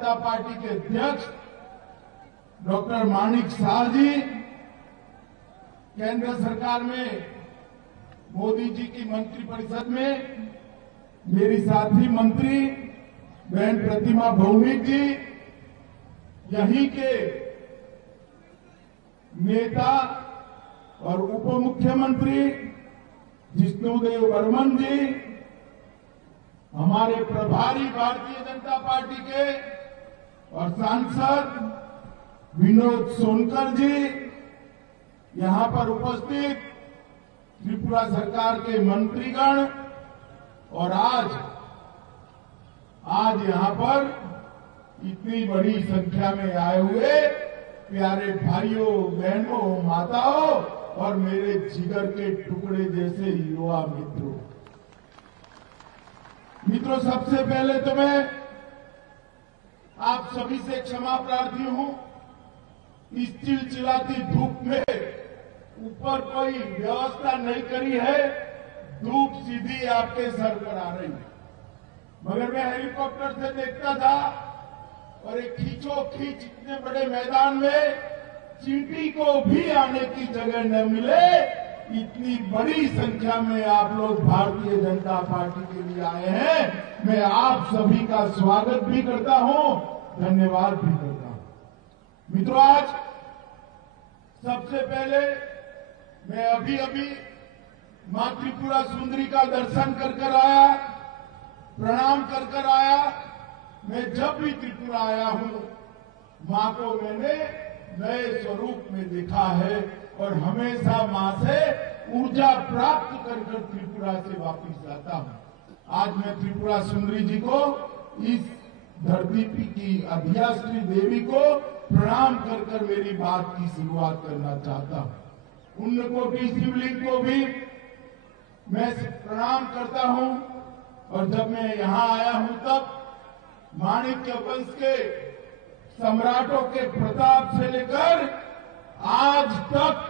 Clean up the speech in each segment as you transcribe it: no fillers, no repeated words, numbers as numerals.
जनता party के अध्यक्ष doctor माणिक साह जी, केंद्र सरकार में मोदी जी की मंत्रिपरिषद में मेरी साथी मंत्री बहन प्रतिमा भौमिक जी, यहीं के नेता और उप मुख्यमंत्री जिष्णुदेव बर्मन जी, हमारे प्रभारी भारतीय जनता पार्टी के और सांसद विनोद सोनकर जी, यहां पर उपस्थित त्रिपुरा सरकार के मंत्रीगण और आज यहां पर इतनी बड़ी संख्या में आए हुए प्यारे भाइयों, बहनों, माताओं और मेरे जिगर के टुकड़े जैसे युवा मित्रों, सबसे पहले तो मैं आप सभी से क्षमा प्रार्थी हूं। इस चिलचिलाती धूप में ऊपर कोई व्यवस्था नहीं करी है, धूप सीधी आपके सर पर आ रही है। मगर मैं हेलीकॉप्टर से देखता था और एक खींचोखींच इतने बड़े मैदान में चींटी को भी आने की जगह न मिले, इतनी बड़ी संख्या में आप लोग भारतीय जनता पार्टी के लिए आए हैं। मैं आप सभी का स्वागत भी करता हूं, धन्यवाद भी करता हूं। मित्रों, आज सबसे पहले मैं अभी मां त्रिपुरा सुंदरी का दर्शन कर आया, प्रणाम कर आया। मैं जब भी त्रिपुरा आया हूं, मां को मैंने नए स्वरूप में देखा है और हमेशा मां से ऊर्जा प्राप्त कर त्रिपुरा से वापस जाता हूं। आज मैं त्रिपुरा सुंदरी जी को, इस धरती की अभियास्त्री देवी को प्रणाम कर मेरी बात की शुरुआत करना चाहता हूं। उनको भी, शिवलिंग को भी मैं प्रणाम करता हूं। और जब मैं यहां आया हूं तब माणिक्य वंश के सम्राटों के प्रताप से लेकर आज तक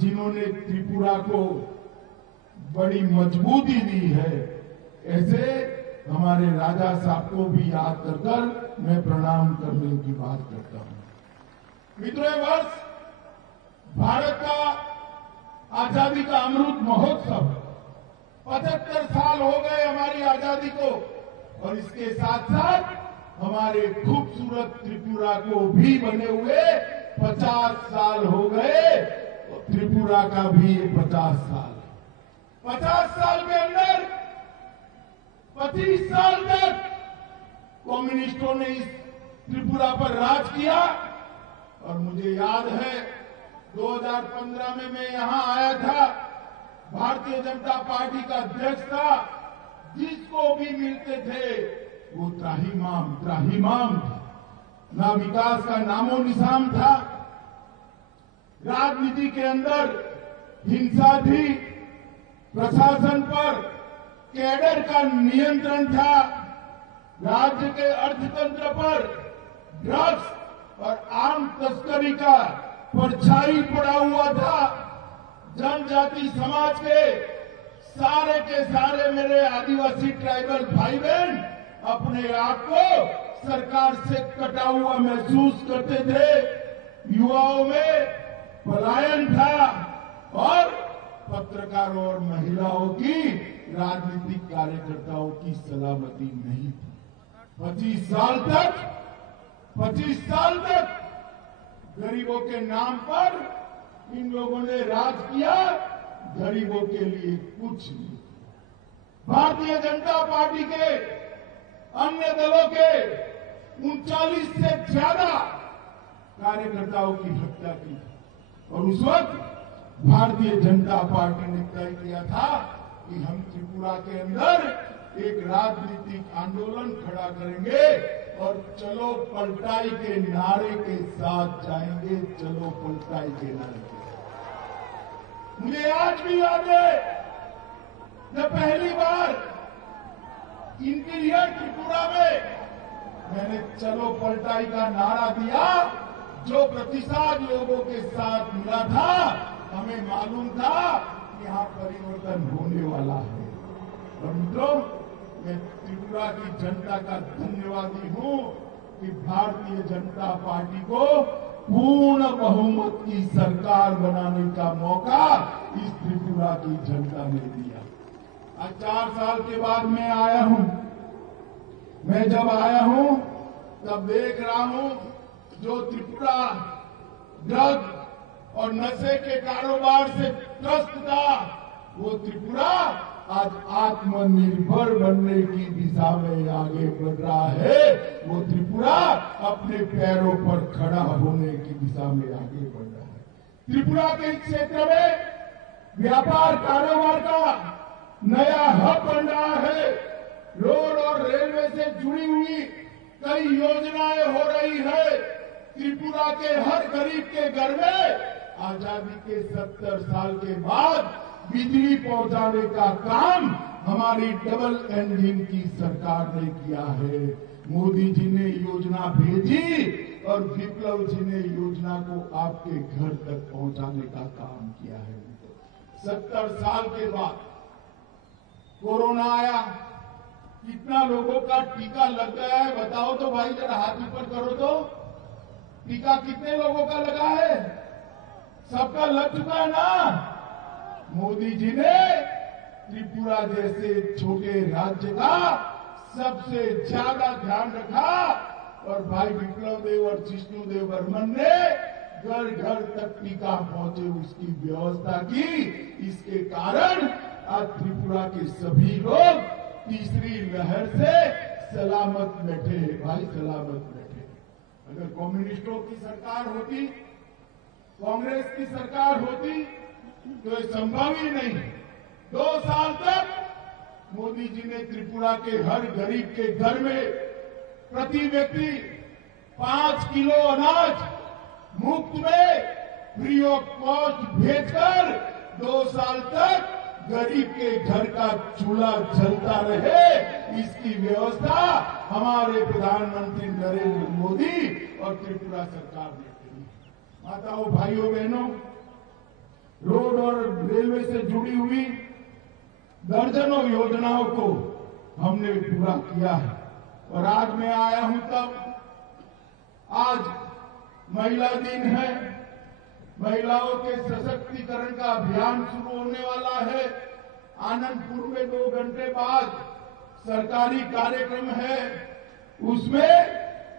जिन्होंने त्रिपुरा को बड़ी मजबूती दी है, ऐसे हमारे राजा साहब को भी याद कर मैं प्रणाम करने की बात करता हूं। मित्रों, वर्ष भारत का आजादी का अमृत महोत्सव 75 साल हो गए हमारी आजादी को, और इसके साथ साथ हमारे खूबसूरत त्रिपुरा को भी बने हुए 50 साल हो गए। और त्रिपुरा का भी 50 साल 50 साल के अंदर 25 साल तक कम्युनिस्टों ने इस त्रिपुरा पर राज किया। और मुझे याद है 2015 में मैं यहां आया था, भारतीय जनता पार्टी का अध्यक्ष था, जिसको भी मिलते थे वो त्राहिमाम था, ना विकास का नामो निशान था। राजनीति के अंदर हिंसा थी, प्रशासन पर कैडर का नियंत्रण था, राज्य के अर्थतंत्र पर ड्रग्स और आर्म तस्करी का परछाई पड़ा हुआ था। जनजाति समाज के सारे मेरे आदिवासी ट्राइबल भाई बहन अपने आप को सरकार से कटा हुआ महसूस करते थे। युवाओं में पलायन था और पत्रकारों और महिलाओं की, राजनीतिक कार्यकर्ताओं की सलामती नहीं थी। 25 साल तक गरीबों के नाम पर इन लोगों ने राज किया, गरीबों के लिए कुछ नहीं। भारतीय जनता पार्टी के अन्य दलों के 39 से ज्यादा कार्यकर्ताओं की हत्या की, और उस वक्त भारतीय जनता पार्टी ने तय किया था कि हम त्रिपुरा के अंदर एक राजनीतिक आंदोलन खड़ा करेंगे और चलो पलटाई के नारे के साथ जाएंगे। चलो पलटाई के नारे के साथ। मुझे आज भी याद है जब पहली बार इंटीरियर त्रिपुरा में मैंने चलो पलटाई का नारा दिया, जो प्रतिसाद लोगों के साथ मिला था, हमें मालूम था कि यहाँ परिवर्तन होने वाला है। और मित्रों, मैं त्रिपुरा की जनता का धन्यवादी हूँ। कि भारतीय जनता पार्टी को पूर्ण बहुमत की सरकार बनाने का मौका इस त्रिपुरा की जनता ने दिया। आज 4 साल के बाद मैं आया हूं। मैं जब आया हूं तब देख रहा हूं जो त्रिपुरा ड्रग और नशे के कारोबार से त्रस्त था, वो त्रिपुरा आज आत्मनिर्भर बनने की दिशा में आगे बढ़ रहा है। वो त्रिपुरा अपने पैरों पर खड़ा होने की दिशा में आगे बढ़ रहा है। त्रिपुरा के क्षेत्र में व्यापार कारोबार का नया हब बन रहा है। रोड और रेलवे से जुड़ी हुई कई योजनाएं हो रही है। त्रिपुरा के हर गरीब के घर में आजादी के 70 साल के बाद बिजली पहुंचाने का काम हमारी डबल इंजन की सरकार ने किया है। मोदी जी ने योजना भेजी और विप्लव जी ने योजना को आपके घर तक पहुंचाने का काम किया है। 70 साल के बाद कोरोना आया, कितना लोगों का टीका लग गया है बताओ तो भाई, जरा हाथ ऊपर करो तो। टीका कितने लोगों का लगा है? सबका लग चुका है ना। मोदी जी ने त्रिपुरा जैसे छोटे राज्य का सबसे ज्यादा ध्यान रखा और भाई विप्लव देव और जिष्णु देव बर्मन ने घर घर तक टीका पहुंचे उसकी व्यवस्था की। इसके कारण आज त्रिपुरा के सभी लोग तीसरी लहर से सलामत बैठे। भाई सलामत बैठे। अगर कम्युनिस्टों की सरकार होती, कांग्रेस की सरकार होती तो ये संभव ही नहीं। 2 साल तक मोदी जी ने त्रिपुरा के हर गरीब के घर में प्रति व्यक्ति 5 किलो अनाज मुफ्त में फ्री ऑफ कॉस्ट भेजकर 2 साल तक गरीब के घर का चूल्हा जलता रहे, इसकी व्यवस्था हमारे प्रधानमंत्री नरेंद्र मोदी और त्रिपुरा सरकार ने की। माताओं, भाइयों, बहनों, रोड और रेलवे से जुड़ी हुई दर्जनों योजनाओं को हमने पूरा किया है। और आज मैं आया हूं तब आज महिला दिन है। महिलाओं के सशक्तिकरण का अभियान शुरू होने वाला है। आनंदपुर में 2 घंटे बाद सरकारी कार्यक्रम है। उसमें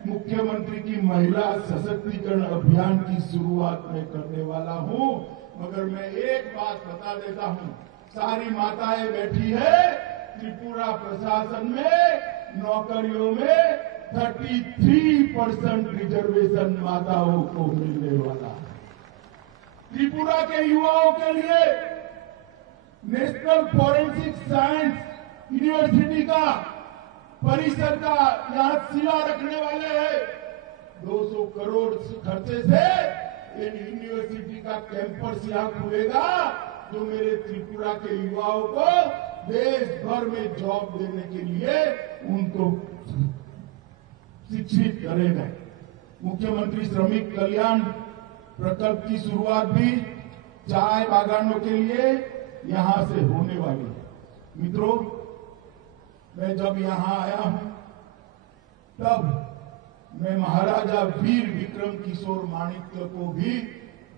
मुख्यमंत्री की महिला सशक्तिकरण अभियान की शुरुआत में करने वाला हूं। मगर मैं एक बात बता देता हूं, सारी माताएं बैठी है। त्रिपुरा प्रशासन में नौकरियों में 33% रिजर्वेशन माताओं को मिलने वाला है। त्रिपुरा के युवाओं के लिए नेशनल फॉरेंसिक साइंस यूनिवर्सिटी का परिसर का यहां शिला रखने वाले हैं। 200 करोड़ खर्चे से यूनिवर्सिटी का कैंपस यहां खुलेगा, जो मेरे त्रिपुरा के युवाओं को देश भर में जॉब देने के लिए उनको शिक्षित करेगा। मुख्यमंत्री श्रमिक कल्याण प्रकल्प की शुरुआत भी चाय बागानों के लिए यहां से होने वाली है। मित्रों, मैं जब यहां आया हूं तब मैं महाराजा वीर विक्रम किशोर माणिक्य को भी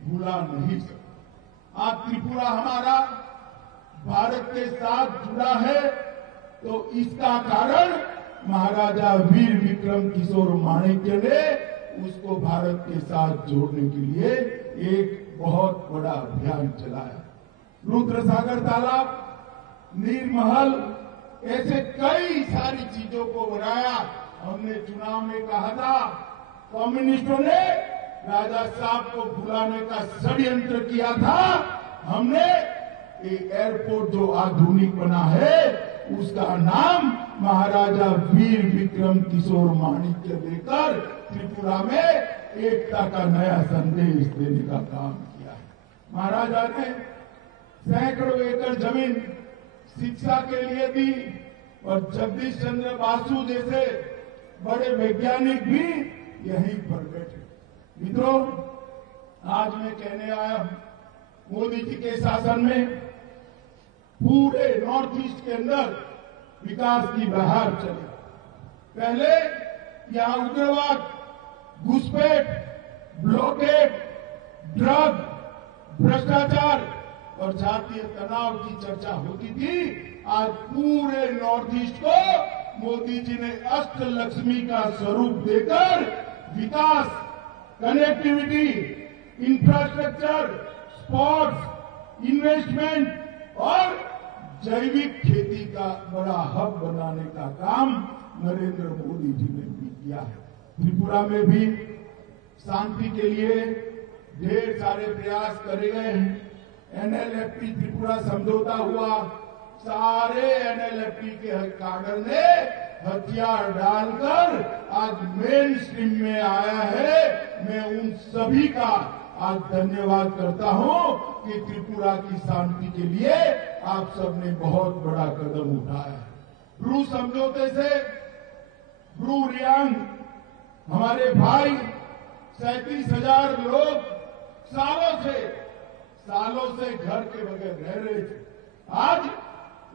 भूला नहीं सकता। आज त्रिपुरा हमारा भारत के साथ जुड़ा है तो इसका कारण महाराजा वीर विक्रम किशोर माणिक्य ने उसको भारत के साथ जोड़ने के लिए एक बहुत बड़ा अभियान चलाया। रुद्रसागर तालाब, नीरमहल, ऐसे कई सारी चीजों को बनाया। हमने चुनाव में कहा था, कम्युनिस्टों ने राजा साहब को भुलाने का षड्यंत्र किया था। हमने एक एयरपोर्ट जो आधुनिक बना है उसका नाम महाराजा वीर विक्रम किशोर माणिक्य देकर त्रिपुरा में एकता का नया संदेश देने का काम किया है। महाराजा ने सैकड़ों एकड़ जमीन शिक्षा के लिए दी और जगदीश चंद्र बासु जैसे बड़े वैज्ञानिक भी यहीं पर बैठे। मित्रों, आज मैं कहने आया हूं, मोदी जी के शासन में पूरे नॉर्थ ईस्ट के अंदर विकास की बहार चली। पहले यहाँ उग्रवाद, घुसपैठ, ब्लॉकेड, ड्रग, भ्रष्टाचार और जातीय तनाव की चर्चा होती थी। आज पूरे नॉर्थ ईस्ट को मोदी जी ने अष्टलक्ष्मी का स्वरूप देकर विकास, कनेक्टिविटी, इंफ्रास्ट्रक्चर, स्पोर्ट्स, इन्वेस्टमेंट और जैविक खेती का बड़ा हब बनाने का काम नरेंद्र मोदी जी ने भी किया है। त्रिपुरा में भी शांति के लिए ढेर सारे प्रयास करे गए हैं। एनएलएफटी त्रिपुरा समझौता हुआ, सारे एनएलएफटी के काडर ने हथियार डालकर आज मेन स्ट्रीम में आया है। मैं उन सभी का आज धन्यवाद करता हूं कि त्रिपुरा की शांति के लिए आप सबने बहुत बड़ा कदम उठाया है। ब्रू समझौते से ब्रू रियांग हमारे भाई 37,000 लोग सालों से घर के बगैर रह रहे थे। आज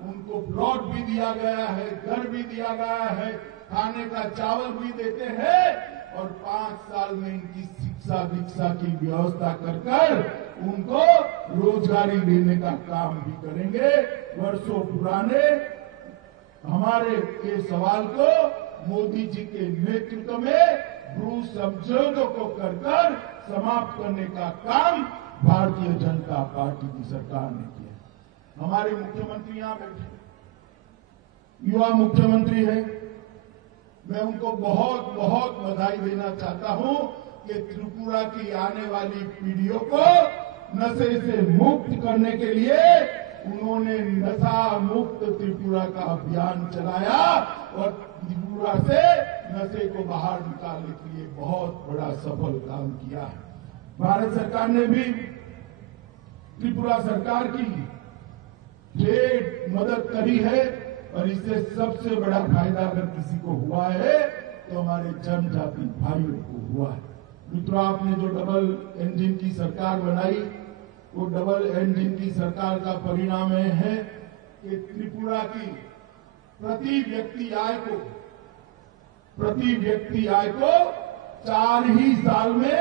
उनको प्लॉट भी दिया गया है, घर भी दिया गया है, खाने का चावल भी देते हैं और 5 साल में इनकी शिक्षा दीक्षा की व्यवस्था कर उनको रोजगारी देने का काम भी करेंगे। वर्षों पुराने हमारे ये सवाल को मोदी जी के नेतृत्व में ब्रू समझौतों को कर समाप्त करने का काम भारतीय जनता पार्टी की सरकार ने किया। हमारे मुख्यमंत्री यहां बैठे, युवा मुख्यमंत्री है, मैं उनको बहुत बहुत बधाई देना चाहता हूं कि त्रिपुरा की आने वाली पीढ़ियों को नशे से मुक्त करने के लिए उन्होंने नशा मुक्त त्रिपुरा का अभियान चलाया और त्रिपुरा से नशे को बाहर निकालने के लिए बहुत बड़ा सफल काम किया है। भारत सरकार ने भी त्रिपुरा सरकार की ढेर मदद करी है और इससे सबसे बड़ा फायदा अगर किसी को हुआ है तो हमारे जनजाति भाइयों को हुआ है। मित्रों, आपने जो डबल इंजन की सरकार बनाई, वो डबल इंजन की सरकार का परिणाम है कि त्रिपुरा की प्रति व्यक्ति आय को 4 ही साल में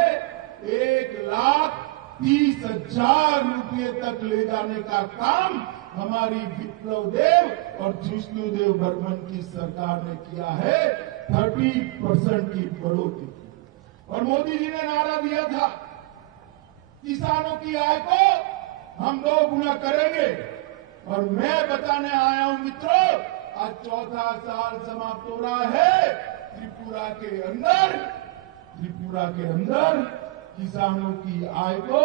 1,30,000 रुपये तक ले जाने का काम हमारी विप्लव देव और जिष्णुदेव बर्मन की सरकार ने किया है। 30% की बढ़ोतरी की। और मोदी जी ने नारा दिया था, किसानों की आय को हम 2 गुना करेंगे। और मैं बताने आया हूं मित्रों, आज 4था साल समाप्त हो रहा है। त्रिपुरा के अंदर किसानों की आय को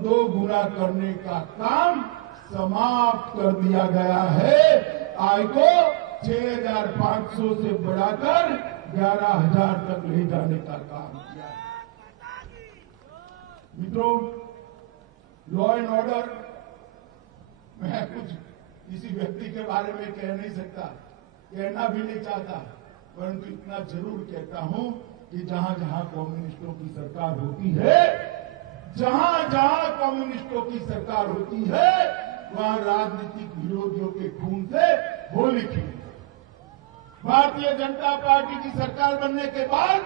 2 गुना करने का काम समाप्त कर दिया गया है। आय को 6,500 से बढ़ाकर 11,000 तक ले जाने का काम किया है। मित्रों, लॉ एंड ऑर्डर, मैं कुछ किसी व्यक्ति के बारे में कह नहीं सकता, कहना भी नहीं चाहता, परंतु इतना जरूर कहता हूं कि जहां जहां कम्युनिस्टों की सरकार होती है, कम्युनिस्टों की सरकार होती है, वहां राजनीतिक विरोधियों के खून से होली खिली। भारतीय जनता पार्टी की सरकार बनने के बाद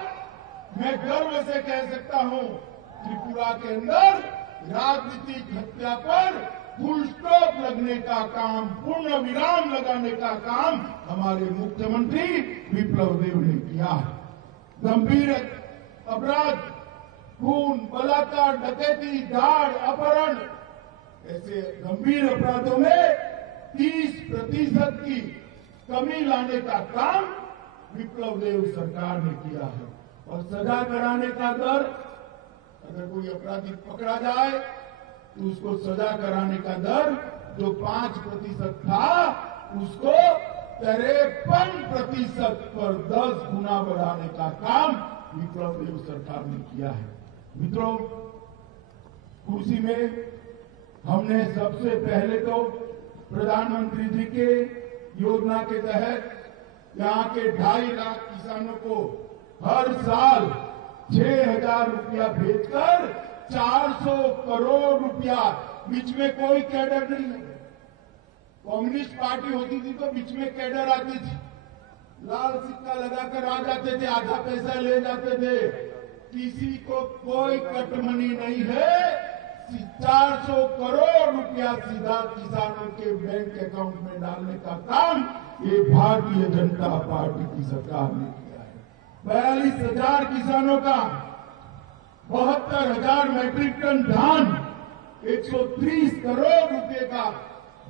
मैं गर्व से कह सकता हूं, त्रिपुरा के अंदर राजनीतिक हत्या पर फुल स्टॉप लगने का काम, पूर्ण विराम लगाने का काम हमारे मुख्यमंत्री विप्लव देव ने किया है। गंभीर अपराध, खून, बलात्कार, डकैती, दाड़, अपहरण, ऐसे गंभीर अपराधों में 30% की कमी लाने का काम विप्लव देव सरकार ने किया है। और सजा कराने का दर, अगर कोई अपराधी पकड़ा जाए तो उसको सजा कराने का दर जो 5% था, उसको 53% पर 10 गुना बढ़ाने का काम विप्लव देव सरकार ने किया है। मित्रों, कृषि में हमने सबसे पहले तो प्रधानमंत्री जी के योजना के तहत यहाँ के 2.5 लाख किसानों को हर साल 6,000 रुपया भेजकर 400 करोड़ रुपया, बीच में कोई कैडर नहीं है। कम्युनिस्ट पार्टी होती थी तो बीच में कैडर आती थी, लाल सिक्का लगाकर आ जाते थे, आधा पैसा ले जाते थे। किसी को कोई कटमनी नहीं है। 400 करोड़ रुपया सीधा किसानों के बैंक अकाउंट में डालने का काम ये भारतीय जनता पार्टी की सरकार ने किया है। 42,000 किसानों का 72,000 मैट्रिक टन धान 130 करोड़ रुपए का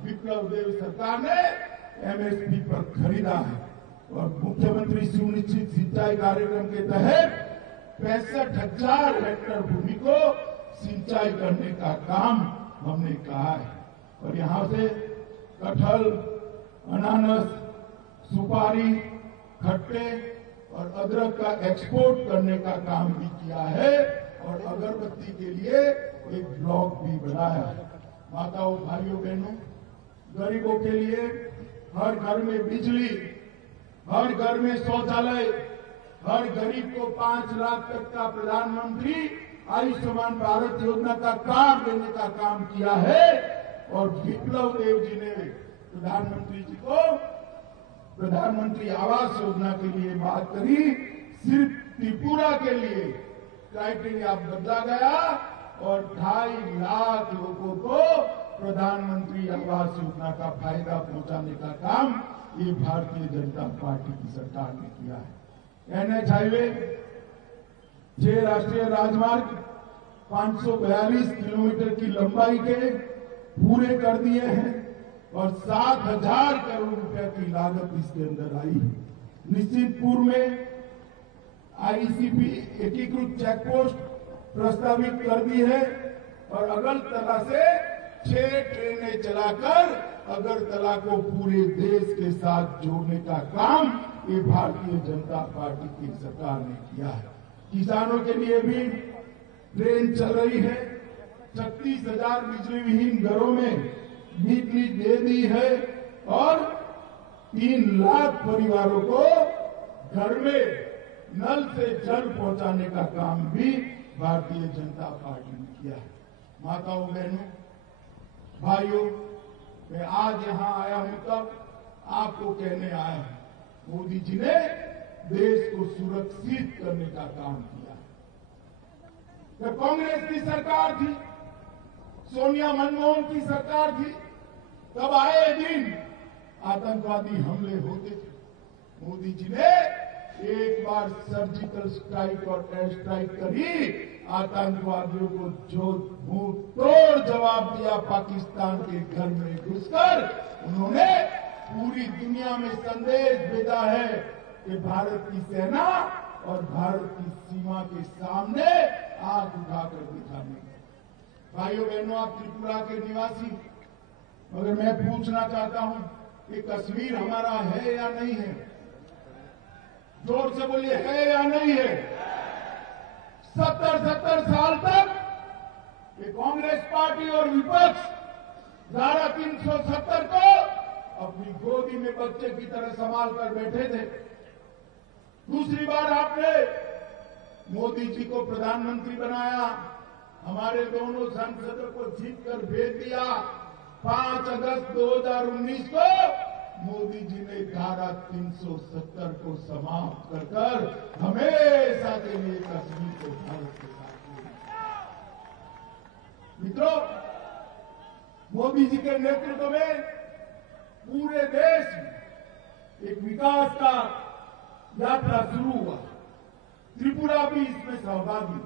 विप्लव देव सरकार ने एमएसपी पर खरीदा है। और मुख्यमंत्री सुनिश्चित सिंचाई कार्यक्रम के तहत 65,000 हेक्टेयर भूमि को सिंचाई करने का काम हमने कहा है। और यहां से कटहल, अनानस, सुपारी, खट्टे और अदरक का एक्सपोर्ट करने का काम भी किया है। और अगरबत्ती के लिए एक ब्लॉक भी बनाया है। माताओं, भाइयों, बहनों, गरीबों के लिए हर घर में बिजली, हर घर में शौचालय, हर गरीब को 5 लाख तक का प्रधानमंत्री आयुष्मान भारत योजना का कार्ड देने का काम किया है। और विप्लव देव जी ने प्रधानमंत्री जी को प्रधानमंत्री आवास योजना के लिए बात करी। सिर्फ त्रिपुरा के लिए क्राइटेरिया बदला गया और 2.5 लाख लोगों को प्रधानमंत्री आवास योजना का फायदा पहुंचाने का काम ये भारतीय जनता पार्टी की सरकार ने किया है। एनएच हाईवे, 6 राष्ट्रीय राजमार्ग 542 किलोमीटर की लंबाई के पूरे कर दिए हैं और 7,000 करोड़ रुपए की लागत इसके अंदर आई है। निश्चितपुर में आईसीपी एकीकृत चेकपोस्ट प्रस्तावित कर दी है और अगरतला से 6 ट्रेनें चलाकर अगरतला को पूरे देश के साथ जोड़ने का काम ये भारतीय जनता पार्टी की सरकार ने किया है। किसानों के लिए भी ट्रेन चल रही है। 36,000 बिजली विहीन घरों में बिजली दे दी है और 3 लाख परिवारों को घर में नल से जल पहुंचाने का काम भी भारतीय जनता पार्टी ने किया है। माताओं, बहनों, भाइयों, मैं आज यहां आया हूं तब आपको कहने आया हूं, मोदी जी ने देश को सुरक्षित करने का काम किया। जब कांग्रेस की सरकार थी, सोनिया मनमोहन की सरकार थी, तब आए दिन आतंकवादी हमले होते थे। मोदी जी ने एक बार सर्जिकल स्ट्राइक और एयर स्ट्राइक करी, आतंकवादियों को जो मुंह तोड़ जवाब दिया। पाकिस्तान के घर में घुसकर उन्होंने पूरी दुनिया में संदेश भेजा है कि भारत की सेना और भारत की सीमा के सामने आंख उठाकर दिखाने। भाइयों, बहनों, आप त्रिपुरा के निवासी, मगर मैं पूछना चाहता हूं कि कश्मीर हमारा है या नहीं है? जोर से बोलिए, है या नहीं है? 70 साल तक ये कांग्रेस पार्टी और विपक्ष धारा 370 को अपनी गोदी में बच्चे की तरह संभाल कर बैठे थे। दूसरी बार आपने मोदी जी को प्रधानमंत्री बनाया, हमारे दोनों सांसदों को जीत कर भेज दिया। 5 अगस्त 2019 को मोदी जी ने धारा 370 को समाप्त कर हमेशा के लिए कश्मीर को भारत के साथ जोड़ा। मित्रों, मोदी जी के नेतृत्व में पूरे देश में एक विकास का यात्रा शुरू हुआ। त्रिपुरा भी इसमें सहभागी।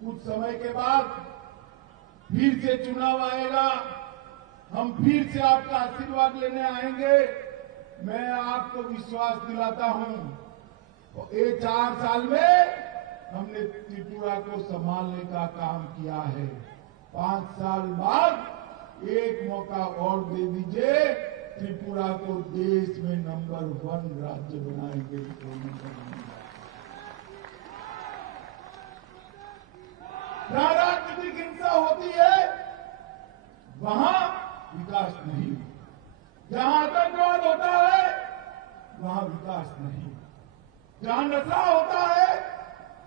कुछ समय के बाद फिर से चुनाव आएगा, हम फिर से आपका आशीर्वाद लेने आएंगे। मैं आपको विश्वास दिलाता हूं, ये 4 साल में हमने त्रिपुरा को संभालने का काम किया है। 5 साल बाद एक मौका और दे दीजिए, त्रिपुरा को देश में नंबर 1 राज्य बनाएंगे। जहां राजनीतिक हिंसा होती है वहां विकास नहीं, जहां आतंकवाद होता है वहां विकास नहीं, जहां नशा होता है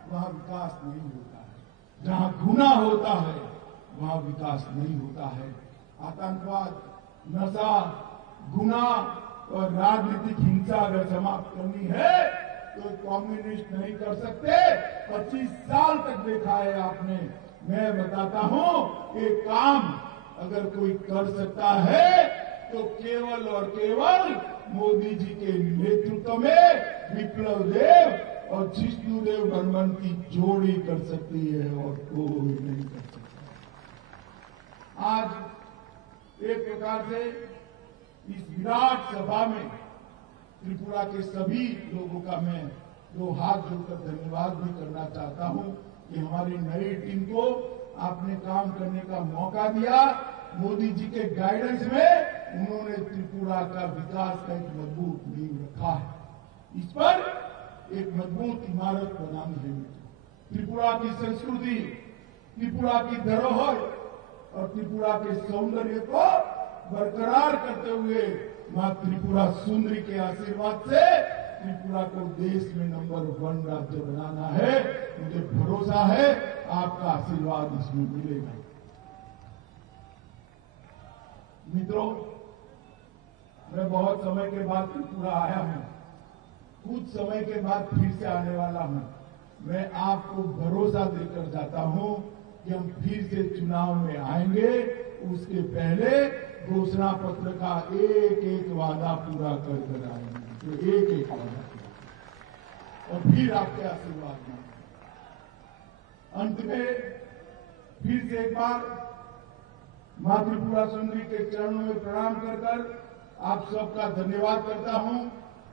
वहां विकास नहीं होता है, जहां गुना होता है वहां विकास नहीं होता है। आतंकवाद, नशा, गुना और राजनीतिक हिंसा अगर समाप्त करनी है तो कम्युनिस्ट नहीं कर सकते। 25 साल तक देखा है आपने। मैं बताता हूं, ये काम अगर कोई कर सकता है तो केवल और केवल मोदी जी के नेतृत्व में विप्लव देव और जिष्णुदेव बर्मन की जोड़ी कर सकती है और कोई नहीं कर सकता। आज एक प्रकार से इस विराट सभा में त्रिपुरा के सभी लोगों का मैं दो हाथ जोड़कर धन्यवाद भी करना चाहता हूं कि हमारी नई टीम को आपने काम करने का मौका दिया। मोदी जी के गाइडेंस में उन्होंने त्रिपुरा का विकास का एक मजबूत नींव रखा है। इस पर एक मजबूत इमारत बनानी है। त्रिपुरा की संस्कृति, त्रिपुरा की धरोहर और त्रिपुरा के सौंदर्य को बरकरार करते हुए मां त्रिपुरा सुंदरी के आशीर्वाद से त्रिपुरा को देश में नंबर 1 राज्य बनाना है। मुझे भरोसा है आपका आशीर्वाद इसमें मिलेगा। मित्रों, मैं बहुत समय के बाद त्रिपुरा आया हूं, कुछ समय के बाद फिर से आने वाला हूं। मैं आपको भरोसा देकर जाता हूं कि हम फिर से चुनाव में आएंगे। उसके पहले घोषणा पत्र का एक एक वादा पूरा कर कर आएंगे, तो एक एक वादा और फिर आपके आशीर्वाद में। अंत में फिर से एक बार मां त्रिपुरा सुंदरी के चरणों में प्रणाम कर कर आप सबका धन्यवाद करता हूं।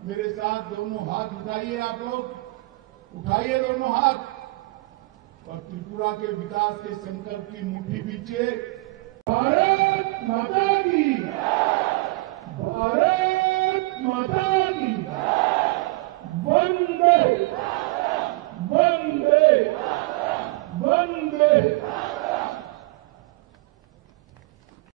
मेरे साथ दोनों हाथ उठाइए, आप लोग उठाइए दोनों हाथ और त्रिपुरा के विकास के संकल्प की मुट्ठी पीछे। भारत माता की, भारत माता की, वंदे वंदे वंदे।